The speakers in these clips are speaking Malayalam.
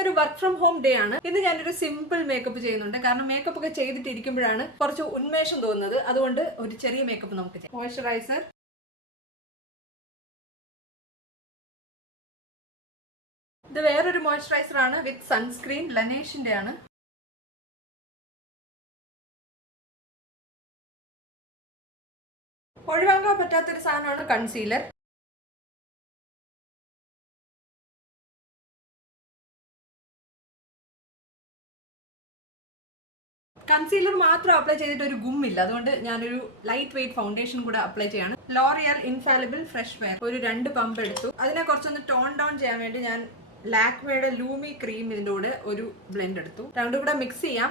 ഇന്നൊരു വർക്ക് ഫ്രം ഹോം ഡേ ആണ്. ഇന്ന് ഞാനൊരു സിമ്പിൾ മേക്കപ്പ് ചെയ്യുന്നുണ്ട്. കാരണം മേക്കപ്പ് ഒക്കെ ചെയ്തിട്ടിരിക്കുമ്പോഴാണ് കുറച്ച് ഉന്മേഷം തോന്നുന്നത്. അതുകൊണ്ട് ഒരു ചെറിയ മേക്കപ്പ് നമുക്ക് ചെയ്യാം. മോയ്സ്ചറൈസർ ഇത് വേറൊരു മോയ്സ്ചറൈസർ ആണ് വിത്ത് സൺസ്ക്രീൻ ലനേഷിന്റെ ആണ്. ഒഴിവാക്കാൻ പറ്റാത്തൊരു സാധനമാണ് കൺസീലർ കൺസീലർ മാത്രം അപ്ലൈ ചെയ്തിട്ട് ഒരു ഗുമ്മില്ല. അതുകൊണ്ട് ഞാനൊരു ലൈറ്റ് വെയിറ്റ് ഫൗണ്ടേഷൻ കൂടെ അപ്ലൈ ചെയ്യാണ്. ലോറിയൽ ഇൻഫാലിബിൾ ഫ്രഷ് വെയർ ഒരു രണ്ട് പമ്പ് എടുത്തു. അതിനെ കുറച്ചൊന്ന് ടോൺ ഡൗൺ ചെയ്യാൻ വേണ്ടി ഞാൻ ലാക്മയുടെ ലൂമി ക്രീം ഇതിന്റെ കൂടെ ഒരു ബ്ലെൻഡ് എടുത്തു. രണ്ടും കൂടെ മിക്സ് ചെയ്യാം.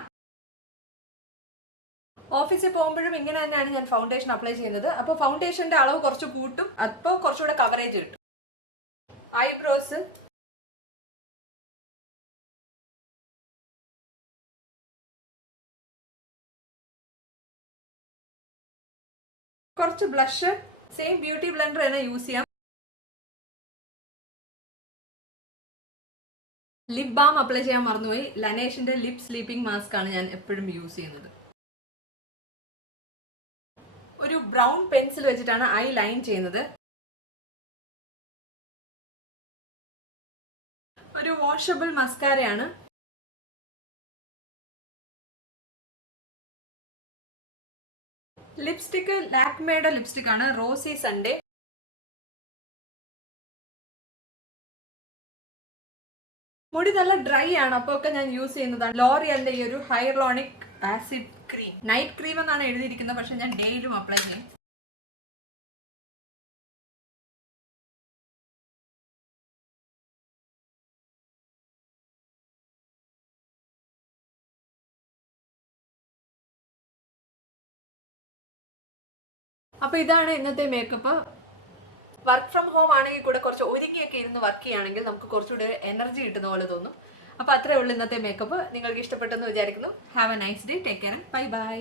ഓഫീസിൽ പോകുമ്പോഴും ഇങ്ങനെ തന്നെയാണ് ഞാൻ ഫൗണ്ടേഷൻ അപ്ലൈ ചെയ്യുന്നത്. അപ്പോൾ ഫൗണ്ടേഷന്റെ അളവ് കുറച്ച് കൂട്ടും. അപ്പോൾ കുറച്ചുകൂടെ കവറേജ് കിട്ടും. ഐബ്രോസ് കുറച്ച് ബ്ലഷ് സെയിം ബ്യൂട്ടി ബ്ലെൻഡർ തന്നെ യൂസ് ചെയ്യാം. ലിപ് ബാം അപ്ലൈ ചെയ്യാൻ മറന്നുപോയി. ലനേഷിന്റെ ലിപ് സ്ലീപ്പിംഗ് മാസ്ക് ആണ് ഞാൻ എപ്പോഴും യൂസ് ചെയ്യുന്നത്. ഒരു ബ്രൗൺ പെൻസിൽ വെച്ചിട്ടാണ് ഐ ലൈൻ ചെയ്യുന്നത്. ഒരു വാഷബിൾ മസ്കാരയാണ് ലിപ്സ്റ്റിക്ക് ലാക്മേയുടെ ലിപ്സ്റ്റിക് ആണ് റോസി സൺഡേ. മുടി നല്ല ഡ്രൈ ആണ് അപ്പോൾ ഒക്കെ ഞാൻ യൂസ് ചെയ്യുന്നതാണ്. ലോറിയലിന്റെ ഈ ഒരു hyaluronic acid cream. Night cream എന്നാണ് എഴുതിയിരിക്കുന്നത് പക്ഷെ ഞാൻ ഡെയിലും അപ്ലൈ ചെയ്യും. അപ്പൊ ഇതാണ് ഇന്നത്തെ മേക്കപ്പ് വർക്ക് ഫ്രം ഹോം ആണെങ്കിൽ കൂടെ കുറച്ച് ഒരുങ്ങിയൊക്കെ ഇരുന്ന് വർക്ക് ചെയ്യുകയാണെങ്കിൽ നമുക്ക് കുറച്ചുകൂടെ എനർജി കിട്ടുന്ന പോലെ തോന്നും. അപ്പോൾ അത്രേ ഉള്ളൂ ഇന്നത്തെ മേക്കപ്പ് നിങ്ങൾക്ക് ഇഷ്ടപ്പെട്ടെന്ന് വിചാരിക്കുന്നു. Have a nice day take care bye bye